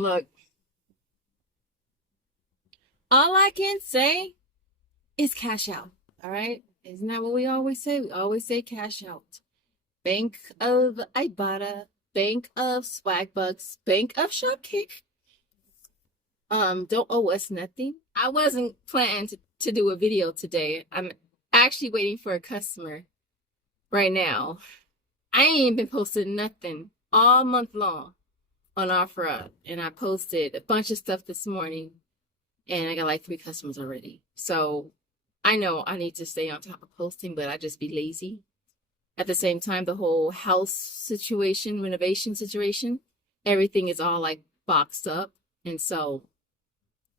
Look, all I can say is cash out. All right? Isn't that what we always say? We always say cash out. Bank of Ibotta, Bank of Swagbucks, Bank of Shopkick. Don't owe us nothing. I wasn't planning to do a video today. I'm actually waiting for a customer right now. I ain't been posting nothing all month long on OfferUp, and I posted a bunch of stuff this morning, and I got like 3 customers already. So I know I need to stay on top of posting, but I just be lazy. At the same time, the whole house situation, renovation situation, everything is all like boxed up, and so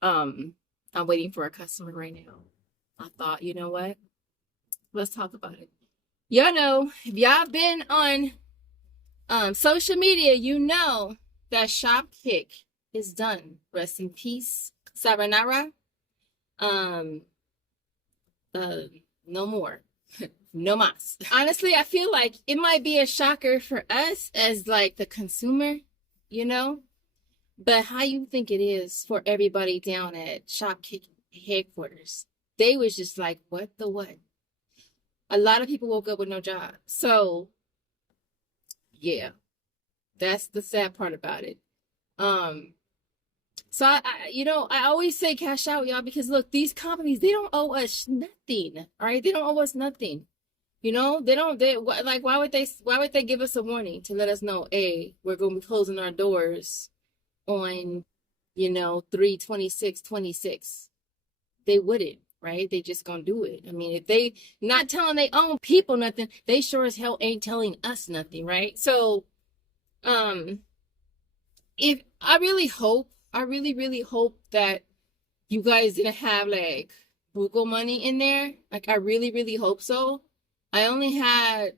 I'm waiting for a customer right now. I thought, you know what? Let's talk about it. Y'all know, if y'all been on social media, you know that Shopkick is done. Rest in peace, Saranara. No more. No mas. Honestly, I feel like it might be a shocker for us as like the consumer, you know? But how you think it is for everybody down at Shopkick headquarters? They was just like, what the what? A lot of people woke up with no job. So, yeah, that's the sad part about it. So I always say cash out, y'all, because look, these companies, they don't owe us nothing. All right, they don't owe us nothing. You know, why would they give us a warning to let us know, hey, we're going to be closing our doors on, 3/26/26. They wouldn't, right? They just gonna do it. I mean, if they not telling their own people nothing, they sure as hell ain't telling us nothing, right? So, if I really really hope that you guys didn't have like Google money in there. Like, I really hope so. I only had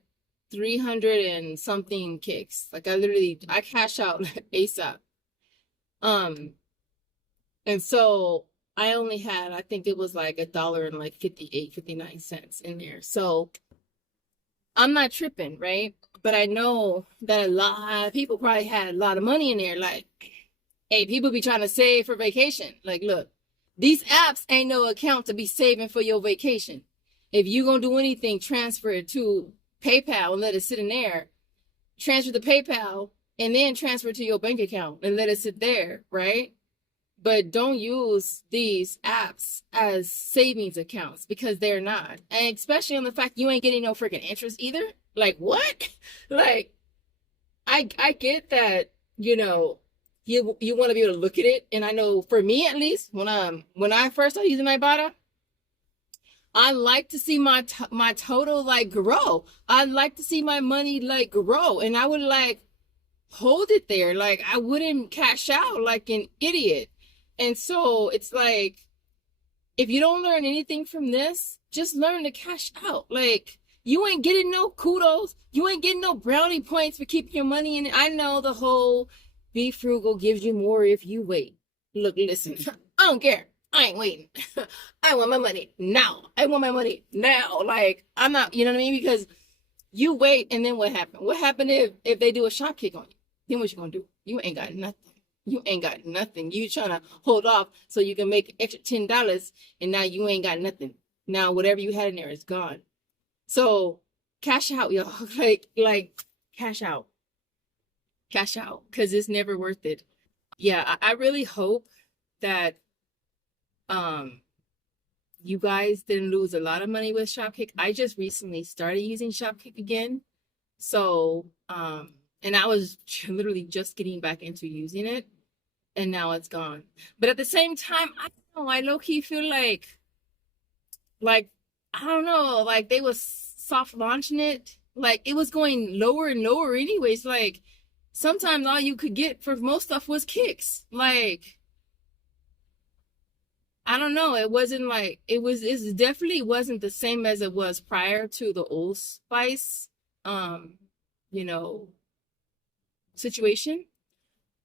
300 and something kicks. Like, I cashed out ASAP. And so I only had, I think it was like $1 and like 59 cents in there. So I'm not tripping, right? But I know that a lot of people probably had a lot of money in there. Like, hey, people be trying to save for vacation. Like, look, these apps ain't no account to be saving for your vacation. If you gonna do anything, transfer it to PayPal and let it sit in there. Transfer to PayPal and then transfer it to your bank account and let it sit there, right? But don't use these apps as savings accounts, because they're not. And especially on the fact you ain't getting no freaking interest either. Like, what? Like, I get that, you want to be able to look at it. And I know for me, at least, when I first started using Ibotta, I like to see my total like grow. I like to see my money like grow, and I would like hold it there. Like, I wouldn't cash out like an idiot. And so it's like, if you don't learn anything from this, just learn to cash out. Like, you ain't getting no kudos. You ain't getting no brownie points for keeping your money in it. I know the whole be frugal gives you more if you wait. Look, listen, I don't care. I ain't waiting. I want my money now. I want my money now. Like, I'm not, you know what I mean? Because you wait, and then what happened? What happened if they do a shop kick on you? Then what you gonna do? You ain't got nothing. You ain't got nothing. You trying to hold off so you can make extra $10, and now you ain't got nothing. Now whatever you had in there is gone. So cash out, y'all. Like cash out. Cash out, because it's never worth it. Yeah, I really hope that you guys didn't lose a lot of money with Shopkick. I just recently started using Shopkick again. So and I was literally just getting back into using it, and now it's gone. But at the same time, I don't know, I low-key feel like I don't know, like they was soft launching it. Like, it was going lower and lower anyways. Like, sometimes all you could get for most stuff was kicks. Like, I don't know. It wasn't like, it definitely wasn't the same as it was prior to the Old Spice, situation,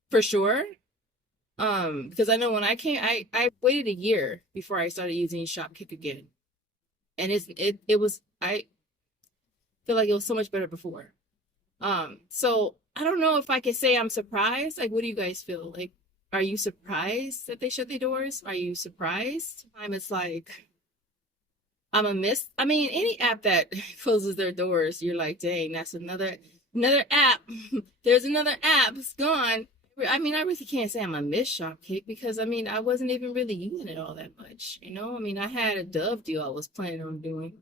for sure. Because I know when I came, I waited a year before I started using Shopkick again. And I feel like it was so much better before. So I don't know if I can say I'm surprised. Like, what do you guys feel like? are you surprised that they shut their doors? Are you surprised? It's like, I'm a miss. I mean, any app that closes their doors, you're like, dang, that's another app. There's another app. It's gone. I mean, I really can't say I'm a miss Shopkick because I mean, I wasn't even really using it all that much. You know, I mean, I had a Dove deal I was planning on doing,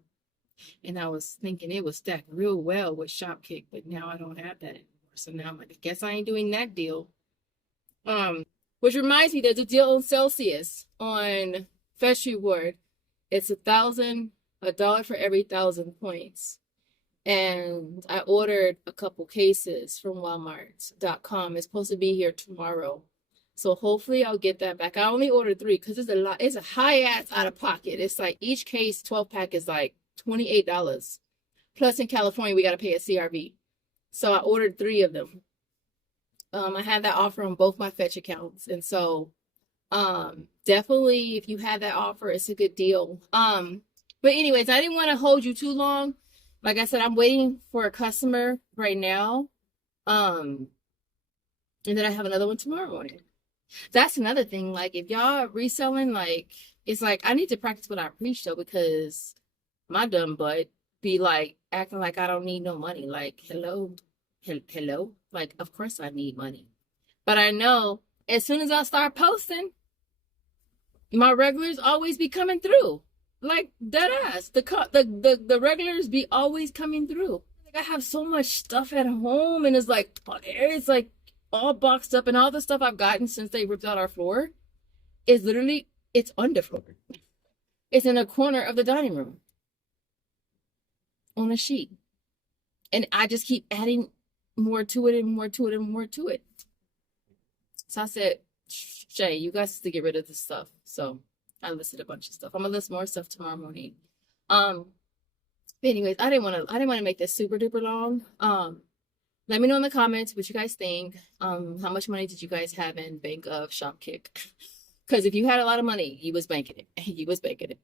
and I was thinking it would stack real well with Shopkick, but now I don't have that anymore. So now I'm like, I guess I ain't doing that deal. Which reminds me, there's a deal on Celsius on Fetch Reward. It's $1 for every 1,000 points. And I ordered a couple cases from Walmart.com. It's supposed to be here tomorrow. So hopefully I'll get that back. I only ordered 3 because it's a lot. It's a high ass out of pocket. It's like each case 12-pack is like $28. Plus in California, we got to pay a CRV. So I ordered 3 of them. I had that offer on both my Fetch accounts. And so definitely if you have that offer, it's a good deal. But anyways, I didn't want to hold you too long. Like I said, I'm waiting for a customer right now. And then I have another one tomorrow morning. That's another thing. Like if y'all reselling, like it's like I need to practice what I preach though, because my dumb butt be like acting like I don't need no money. Like hello. Like of course I need money. But I know as soon as I start posting, my regulars always be coming through. Like dead ass. The regulars be always coming through. Like I have so much stuff at home and it's like all boxed up, and all the stuff I've gotten since they ripped out our floor is literally it's on the floor. It's in a corner of the dining room on a sheet. And I just keep adding more to it and more to it and more to it. So I said, Shay, you guys have to get rid of this stuff. So I listed a bunch of stuff. I'm gonna list more stuff tomorrow morning. But anyways, I didn't want to make this super duper long. Let me know in the comments what you guys think. How much money did you guys have in bank of Shopkick? Because if you had a lot of money, you was banking it. You was banking it.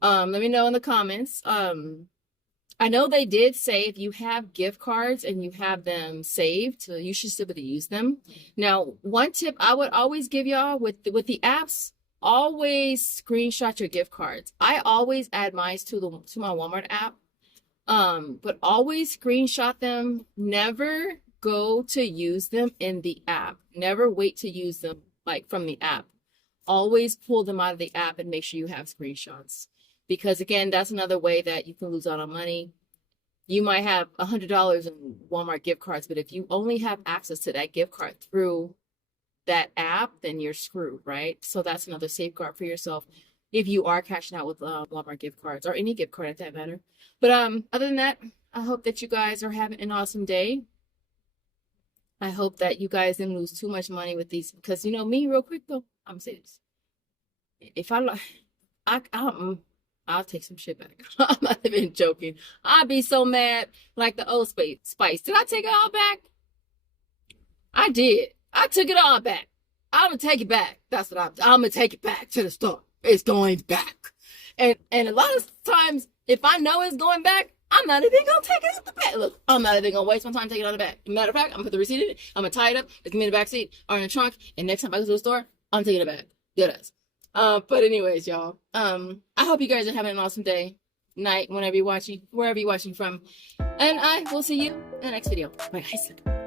Let me know in the comments. I know they did say if you have gift cards and you have them saved, so you should still be able to use them. Now, one tip I would always give y'all with the apps, always screenshot your gift cards. I always add mine to my Walmart app. But always screenshot them. Never go to use them in the app. Never wait to use them like from the app. Always pull them out of the app and make sure you have screenshots. Because again, that's another way that you can lose out on money. You might have $100 in Walmart gift cards, but if you only have access to that gift card through that app, then you're screwed, right? So that's another safeguard for yourself if you are cashing out with Walmart gift cards or any gift card at that matter. But other than that, I hope that you guys are having an awesome day. I hope that you guys didn't lose too much money with these, because you know me, real quick though, I'm serious. If I'll take some shit back. I'm not even joking. I'd be so mad, like the Old Spice. Did I take it all back? I did. I took it all back. I'm gonna take it back. That's what I'm gonna take it back to the store. It's going back. And a lot of times, if I know it's going back, I'm not even gonna take it out the back. Look, I'm not even gonna waste my time taking it out the back. Matter of fact, I'm gonna put the receipt in it. I'm gonna tie it up. It's gonna be in the back seat or in the trunk. And next time I go to the store, I'm taking it back. Dead ass. But anyways, y'all, I hope you guys are having an awesome day, night, whenever you're watching, wherever you're watching from. And I will see you in the next video. Bye, guys.